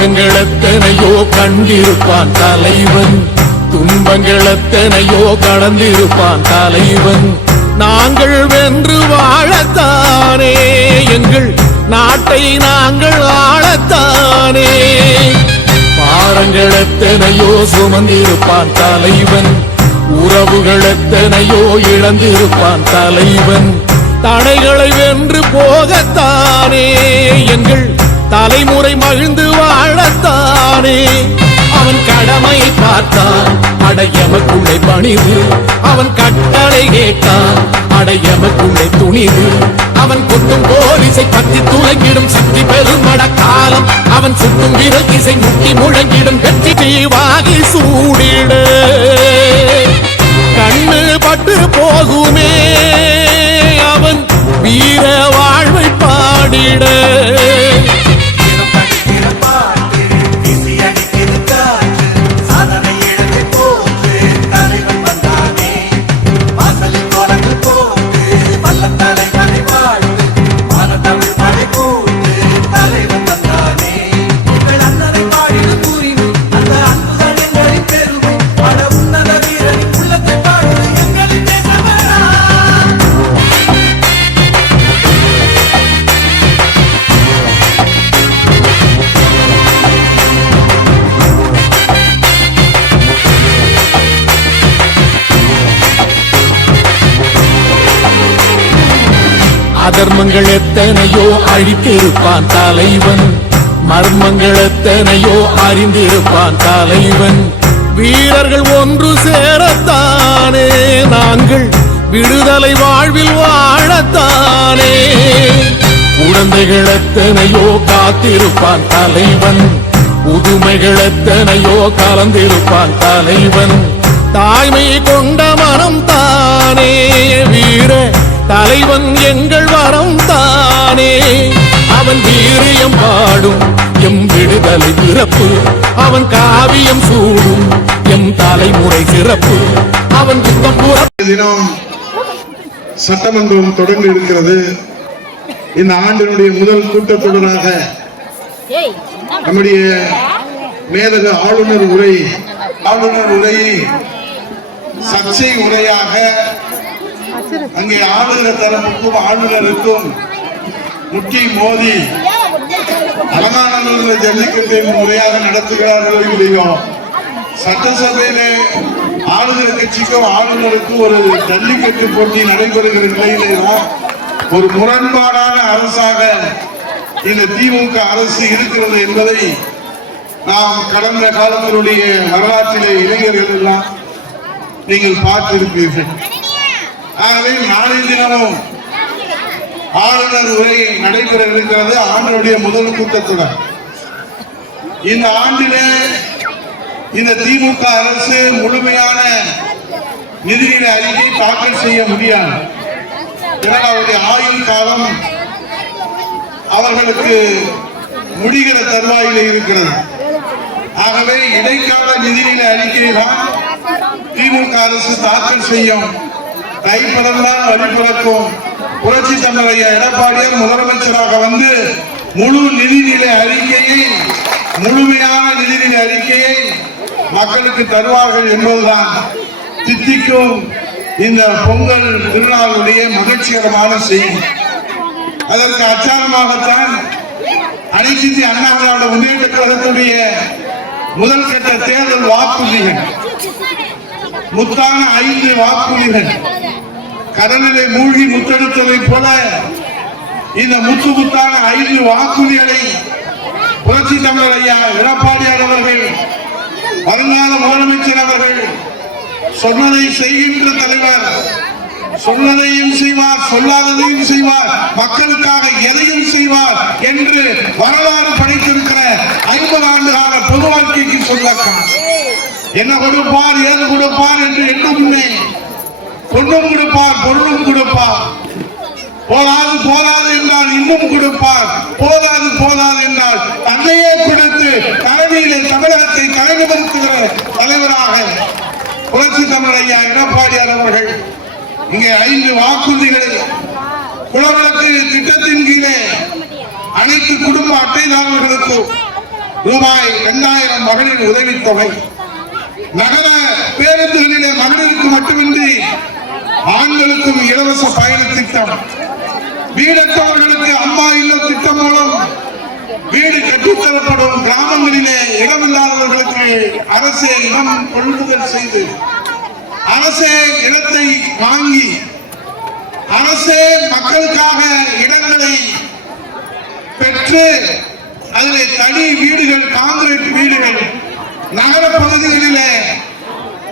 துன்பங்கள் எத்தனையோ கண்டிருப்பான் தலைவன், துன்பங்கள் எத்தனையோ கடந்திருப்பான் தலைவன். நாங்கள் வென்று வாழத்தானே, எங்கள் நாட்டை நாங்கள் ஆளத்தானே. பாரங்கள் எத்தனையோ சுமந்திருப்பான் தலைவன், உறவுகள் எத்தனையோ இழந்திருப்பான் தலைவன். தடைகளை வென்று போகத்தானே, எங்கள் தலைமுறை மகிழ்ந்து வாழத்தானே. அவன் கடமை பார்த்தான் அடையமக்குள்ளே பணிவு, அவன் கட்டளை கேட்டான் அடையமக்குள்ளே துணிவு. அவன் கொட்டும் போலிசை பற்றி துளங்கிடும் சக்தி பெருமட காலம், அவன் சுட்டும் விரல் திசை முட்டி முழங்கிடும் வெற்றி வாகி சூடிட. கண்ணு பட்டு போகுமே அவன் வீர வாழ்வை பாடிட. அதர்மங்கள் எத்தனையோ அழித்திருப்பான் தலைவன், மர்மங்கள் எத்தனையோ அறிந்திருப்பான் தலைவன். வீரர்கள் ஒன்று சேரத்தானே, நாங்கள் விடுதலை வாழ்வில் வாழத்தானே. குழந்தைகள் எத்தனையோ காத்திருப்பான் தலைவன், புதுமைகள் எத்தனையோ கலந்திருப்பான் தலைவன். தாய்மை கொண்ட மனம் தானே வீர தலைவன் எங்கள் வரம் தானே. அவன் வீரியம் பாடும் எம் விடுதலை பிறப்பு, அவன் காவியம் சூடும் எம் தலைமுறை சிறப்பு. அவன் தினம் சட்டமன்றம் தொடங்க இருக்கிறது. இந்த ஆண்டினுடைய முதல் கூட்டத்தொடராக நம்முடைய மேதக ஆளுநர் உரையை சர்ச்சை உரையாக அங்கே ஆளுநர் தரப்புக்கும் ஆளுநருக்கும் முட்டி மோதி அலங்காநல்லூர் ஜல்லிக்கட்டை முறையாக நடத்துகிறார்கள் இல்லையோ, சட்டசபையிலே ஆளுநர் கட்சிக்கும் ஆளுநருக்கும் ஒரு ஜல்லிக்கட்டு போட்டி நடைபெறுகிற நிலையிலே தான் ஒரு முரண்பாடான அரசாக இந்த திமுக அரசு இருக்கிறது என்பதை நாம் கடந்த காலத்தினுடைய வரலாற்றிலே இளைஞர்கள் எல்லாம் நீங்கள் பார்த்திருப்பீர்கள். ஆகவே நாளைய தினமும் ஆளுநர் உரை நடைபெற இருக்கிறது. ஆண்டினுடைய முதல் கூட்டத்தொடர். இந்த ஆண்டிலே இந்த திமுக அரசு முழுமையான நிதிநிலை அறிக்கை தாக்கல் செய்ய முடியாது. இதனால் அவருடைய ஆயுள் காலம் அவர்களுக்கு முடிகிற தருவாயிலே இருக்கிறது. ஆகவே இடைக்கால நிதிநிலை அறிக்கையை தான் திமுக அரசு தாக்கல் செய்யும். கைப்படலாம் வழிபடக்கும் புரட்சி தமிழக எடப்பாடியார் முதலமைச்சராக வந்து முழு நிதிநிலை அறிக்கையை, முழுமையான நிதிநிலை அறிக்கையை மக்களுக்கு தருவார்கள் என்பதுதான் தித்திக்கும் இந்த பொங்கல் திருநாளுடைய மகிழ்ச்சிகரமான செய்தி. அதற்கு அச்சாரமாகத்தான் அனைத்து இந்திய அண்ணா திராவிட முன்னேற்ற கழகத்துடைய முதல் கட்ட தேர்தல் வாக்குறுதிகள், முத்தான 5 வாக்குறுதிகள், கடலிலே மூழ்கி முத்தெடுத்ததை போல இந்த முத்தான 5 வாக்குறுதிகளை புரட்சி தமிழர் ஐயா எடப்பாடியார் அவர்கள், வருங்கால முதலமைச்சர் அவர்கள் சொன்னதை செய்கின்ற தலைவர், சொன்னதையும் செய்வார், சொல்லாததையும் செய்வார், மக்களுக்காக எதையும் செய்வார் என்று வரலாறு படைத்திருக்கிற 50 ஆண்டு கால பொது வாழ்க்கைக்கு சொல்லக்கம். என்ன கொடுப்பார், ஏது கொடுப்பார் என்று எண்ணுமே, பொண்ணும் கொடுப்பார், பொருளும் கொடுப்பார். போதாது போதாது என்றால் இன்னும் கொடுப்பார், போதாது போதாது என்றால் தன்னையே கொடுத்து தலைமையிலே தமிழகத்தை தலைநிமிர்த்துகிற தலைவராக புரட்சி தமிழர் ஐயா எடப்பாடியார் அவர்கள் இங்கே 5 வாக்குறுதிகளை குளவிளக்கு திட்டத்தின் கீழே அனைத்து குடும்ப அட்டைதாரர்களுக்கும் ரூபாய் 2000 மகளிர் உதவித்தொகை, நகர பேருந்துகளிலே மகளிருக்கு மட்டுமின்றி ஆண்களுக்கும் இலவச பயண திட்டம், வீடற்றவர்களுக்கு அம்மா இல்லம் திட்டம் மூலம் வீடு கட்டித்தரப்படும், கிராமங்களிலே இடமில்லாதவர்களுக்கு அரசே இடம் கொள்முதல் செய்து அரசே இடத்தை வாங்கி அரசே மக்களுக்காக இடங்களை பெற்று அதிலே தனி வீடுகள், கான்கிரீட் வீடுகள், நகர பகுதிகளிலே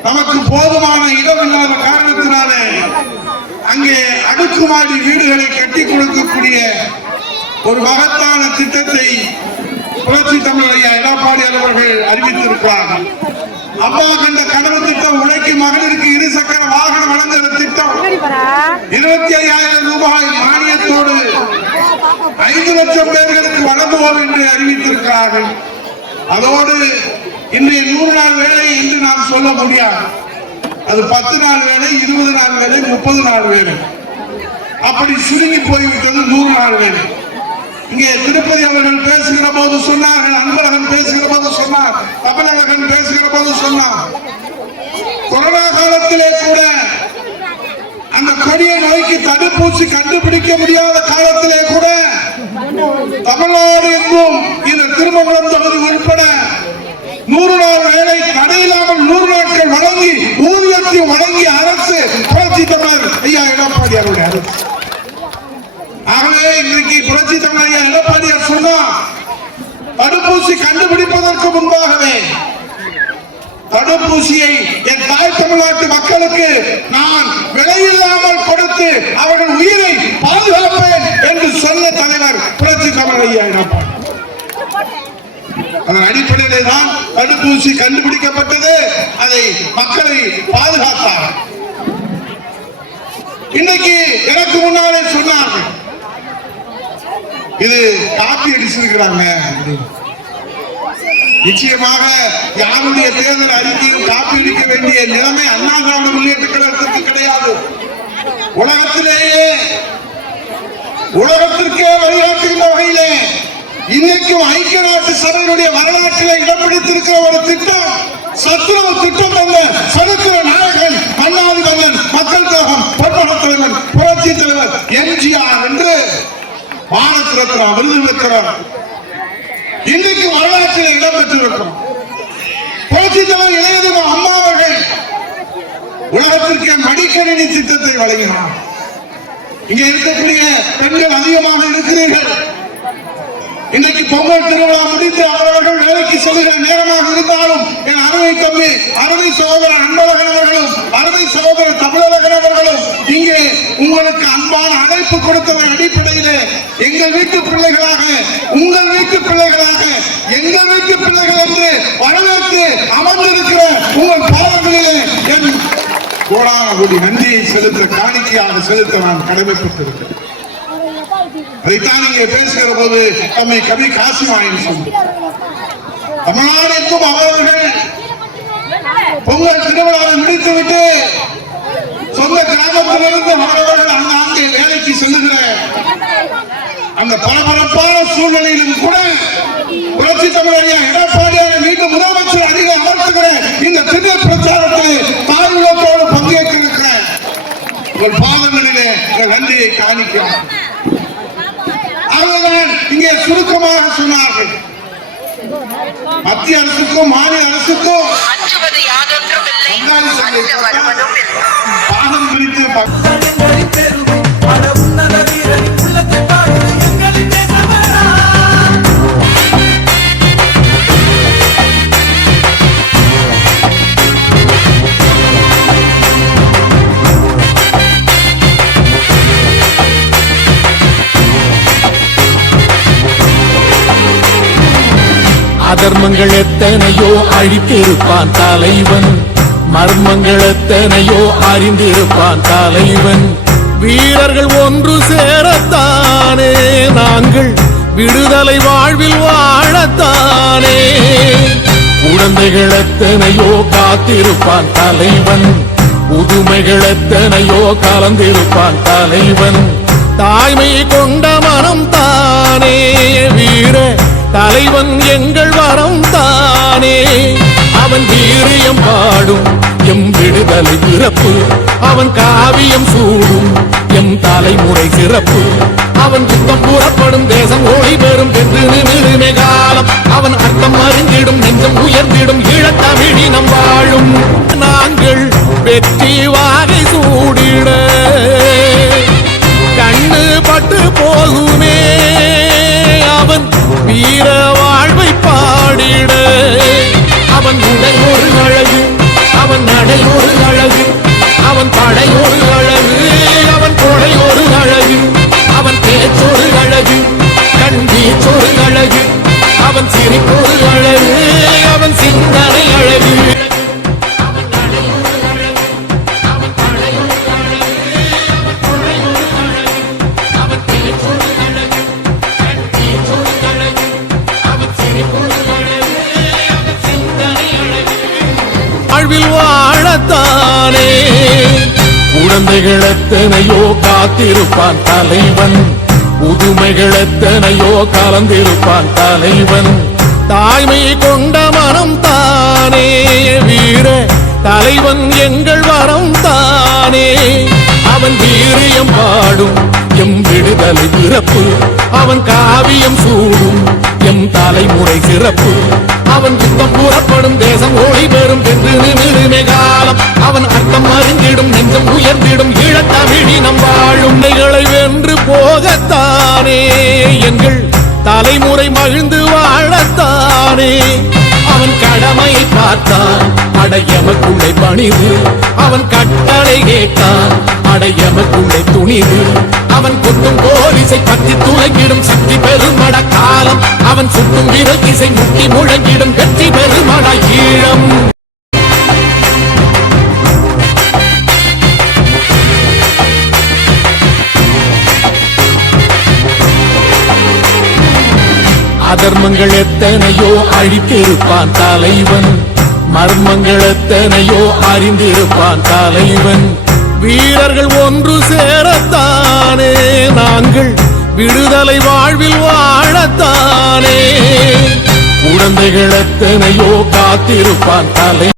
நமக்கு போதுமான இடம் இல்லாத காரணத்தினாலே அங்கே அடுக்குமாடி வீடுகளை கட்டி கொடுக்கக்கூடிய ஒரு மகத்தான திட்டத்தை புரட்சி தமிழர் ஐயா எடப்பாடி அவர்கள் அறிவித்திருக்கிறார்கள். அம்மா கண்ட கனவு திட்டம், உழைக்கும் மகளிருக்கு இருசக்கர வாகனம் வழங்குகிற திட்டம், 25,000 ரூபாய் மானியத்தோடு 5 லட்சம் பேர்களுக்கு வழங்குவோம் என்று அறிவித்திருக்கிறார்கள். அதோடு இன்றைய 100 நாள் வேலை என்று நாம் சொல்ல முடியாது. அது 10 நாள் வேலை, 20 நாள் வேலை, 30 நாள் வேலை, அப்படி சுருங்கி போய்விட்டது 100 நாள் வேலை. இங்கே திருப்பதி அவர்கள் பேசுகிற போது சொன்னார்கள், அன்பழகன் பேசுகிற போது சொன்னார், தமிழகன் பேசுகிற போது சொன்னார், கொரோனா காலத்திலே கூட அந்த கொடிய நோய்க்கு தடுப்பூசி கண்டுபிடிக்க முடியாத காலத்திலே கூட தமிழ்நாடு எங்கும் இந்த திருமங்கலம் தொகுதி உட்பட 100 நாள் வேலை தடையில்லாமல் 100 நாட்கள் வழங்கி ஊதியத்தை வழங்கிய அரசு புரட்சி தமிழர் ஐயா எடப்பாடி அவருடைய அரசு. ஆகவே இன்றைக்கு புரட்சி தமிழர் ஐயா எடப்பாடியார் சொன்னார், தடுப்பூசி கண்டுபிடிப்பதற்கு முன்பாகவே தடுப்பூசியை என் தாய் தமிழ்நாட்டு மக்களுக்கு நான் விலையில்லாமல் கொடுத்து அவர்கள் உயிரை பாதுகாப்பேன் என்று சொன்ன தலைவர் புரட்சி தமிழர் ஐயா எடப்பாடி. அதன் அடிப்படையிலே தான் தடுப்பூசி கண்டுபிடிக்கப்பட்டது, அதை மக்களை பாதுகாத்தார். இன்னைக்கு எனக்கு முன்னாலே சொன்னார்கள், இது காப்பி அடிச்சிருக்கிறாங்க. நிச்சயமாக யாருடைய தேர்தல் அறிக்கையும் காப்பி அடிக்க வேண்டிய நிலைமை அண்ணா திராவிட முன்னேற்ற கழகத்திற்கு கிடையாது. உலகத்திற்கே வழிகாட்டுகின்ற வகையிலே இன்னைக்கும் ஐக்கிய நாட்டு சபையினுடைய வரலாற்றில் இடம் பிடித்திருக்கிற ஒரு திட்டம், சத்துணவு திட்டம் என்ற சரித்திர நாயகன் அண்ணாதி மன்னன், மக்கள் திலகம், பொன்மன தலைவன், புரட்சி தலைவர் எம்ஜிஆர் என்று பாரத் ரத்னா விருது பெற்றவர் இன்றைக்கு வரலாற்றில் இடம் பெற்றிருக்கிறோம். புரட்சி தலைவர் இளையதிமுக அம்மா அவர்கள் உலகத்திற்கு மடிக்கணினி திட்டத்தை வழங்கினார். இங்கே இருக்கக்கூடிய பெண்கள் அதிகமாக இருக்கிறீர்கள். இன்றைக்கு பொங்கல் திருவிழா முடிந்து அவர்கள் வேலைக்கு செல்கிற நேரமாக இருந்தாலும் என் அருமை தம்பி, அருமை சகோதரர் அன்பழகன் அவர்களும், அருமை சகோதரர் தமிழழகன் அவர்களும் இங்கே உங்களுக்கு அன்பான அழைப்பு கொடுத்ததன் அடிப்படையிலே எங்கள் வீட்டு பிள்ளைகளாக, உங்கள் வீட்டு பிள்ளைகளாக, எங்கள் வீட்டு பிள்ளைகள் என்று வரவேற்று அமர்ந்திருக்கிற உங்கள் பாதங்களிலே என் கோடான கோடி நன்றியை செலுத்த, காணிக்கையாக செலுத்த நான் கடமைப்பட்டிருக்கிறேன். அதைத்தான் இங்கே பேசுகிற போது தம்மை கவி காசிமாயன் சொன்னார். தமிழ்நாடு எங்கும் அவர்கள் பொங்கல் திருவிழாவை முடித்துவிட்டு சொந்த கிராமத்திலிருந்து அவர்கள் அங்கே வேலைக்கு செல்லுகிற அந்த பரபரப்பான சூழ்நிலையிலும் கூட புரட்சி தமிழர் எடப்பாடியார் மீண்டும் முதலமைச்சர் அருகே அமர்த்துகிற இந்த திடீர் பிரச்சாரத்தில் தாழ்வுகளோடு பங்கேற்க இருக்கிற உங்கள் பாதங்களிலே நன்றியை காணிக்கிறோம். அவர்கள் இங்கே சுருக்கமாக சொன்னார்கள், மத்திய அரசுக்கும் மாநில அரசுக்கும் பாகம் பிரித்து அதர்மங்கள் எத்தனையோ அழித்திருப்பான் தலைவன், மர்மங்கள் எத்தனையோ அறிந்திருப்பான் தலைவன். வீரர்கள் ஒன்று சேரத்தானே நாங்கள் விடுதலை வாழ்வில் வாழத்தானே. குழந்தைகள் எத்தனையோ காத்திருப்பான் தலைவன், புதுமைகள் எத்தனையோ கலந்திருப்பான் தலைவன். தாய்மை கொண்ட மனம் தானே வீர தலைவன் எங்கள் வரம் தானே. அவன் வீரியம் பாடும் எம் விடுதலை பிறப்பு, அவன் காவியம் சூடும் எம் தலைமுறை சிறப்பு. அவன் யுத்தம் புறப்படும் தேசம் ஓடி பெறும் என்று நிமிருமே காலம். அவன் அர்த்தம் அறிந்திடும் நெஞ்சம் உயர்ந்திடும் ஈழத்தமிழினம் வாழும். நாங்கள் வெற்றி வாகை சூடிட கண்ணு பட்டு போகுமே, அவன் வீர வாழ்வை பாடிட. அவன் உடை ஒரு அழகு, அவன் நடை ஒரு அழகு, அவன் படை ஒரு அழகு, அவன் கொடை ஒரு அழகு, அவன் பேச்சொரு அழகு, கண் வீச்சொரு அழகு, அவன் சிரிப்பொரு அழகு, அவன் சிந்தனை அழகு. வாழ்வில் வாழத்தானே குழந்தைகள் எத்தனையோ காத்திருப்பான் தலைவன், புதுமைகள் எத்தனையோ கலந்திருப்பான் தலைவன். தாய்மை கொண்ட மனம் தானே வீர தலைவன் எங்கள் வரம் தானே. அவன் வீரியம் பாடும் எம் விடுதலை பிறப்பு, அவன் காவியம் சூடும் எம் தலைமுறை சிறப்பு. அவன் யுத்தம் புறப்படும் தேசம் ஓடி பெறும் என்று நிமிருமே காலம். அவன் அர்த்தம் அறிந்திடும் நெஞ்சம் உயர்ந்திடும் ஈழத்தமிழினம் வாழும். நைகளை வென்று போகத்தானே எங்கள் தலைமுறை மகிழ்ந்து வாழத்தானே. அவன் கடமையை பார்த்தான் அடையமக்குள்ளே பணிவு, அவன் கட்டளை கேட்டான் அடையமக்குள்ளே துணிவு. அவன் கொட்டும் போலிசை பற்றி துளைக்கிடும் சக்தி பெருமட காலம். அவன் சுட்டும் விரல் திசை முட்டி முழங்கிடும் வெற்றி பெருமட ஈழம். அதர்மங்கள் எத்தனையோ அழித்திருப்பான் தலைவன், மர்மங்கள் எத்தனையோ அறிந்திருப்பான் தலைவன். வீரர்கள் ஒன்று சேரத்தானே நாங்கள் விடுதலை வாழ்வில் வாழத்தானே. குழந்தைகள் எத்தனையோ காத்திருப்பான் தலை